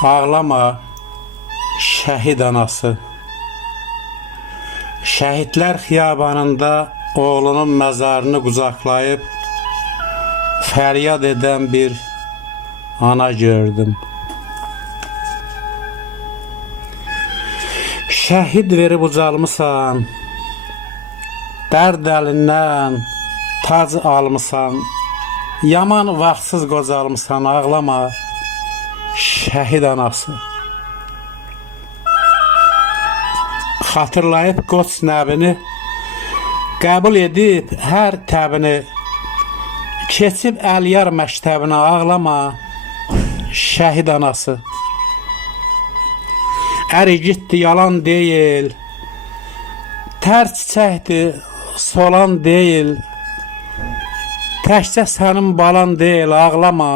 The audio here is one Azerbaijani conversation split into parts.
Ağlama şəhid anası. Şəhidlər xiyabanında oğlunun məzarını qucaqlayıb fəryad edən bir ana gördüm. Şəhid verib ucalmısan, dərd əlindən tac almısan, yaman vaxtsız qocalmısan, ağlama şəhid anası. Xatırlayıb qoç nəbini, qəbul edib hər təbini, keçib Əliyar məktəbinə, ağlama şəhid anası. Əri gitdi, yalan deyil, tər çiçəkdi, solan deyil, təkcə sənin balan deyil, ağlama.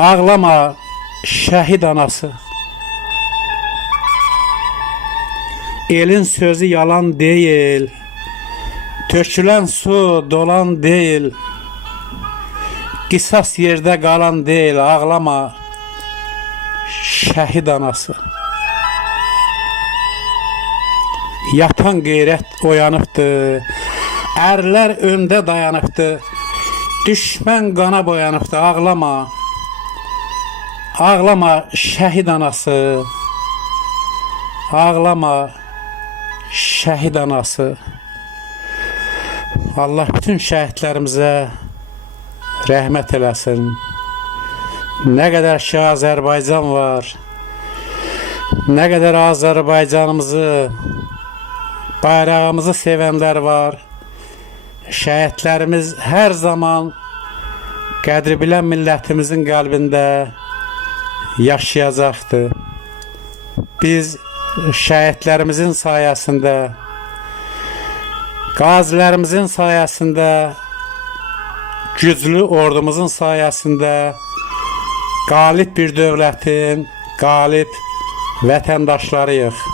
Ağlama şəhid anası. Elin sözü yalan deyil, tökülən su dolan deyil, qisas yerdə qalan deyil, ağlama şəhid anası. Yatan qeyrət oyanıbdı, ərlər öndə dayanıbdı, düşmən qana boyanıbdı, ağlama. Ağlama şəhid anası. Ağlama şəhid anası. Allah bütün şəhidlərimizə rəhmət eləsin. Nə qədər ki Azərbaycan var, nə qədər Azərbaycanımızı, bayrağımızı sevənlər var. Şəhidlərimiz hər zaman qədri bilən millətimizin qəlbində yaşayacaqdır. Biz şəhidlərimizin sayəsində, qazilərimizin sayəsində, güclü ordumuzun sayəsində qalib bir dövlətin qalib vətəndaşlarıyıq.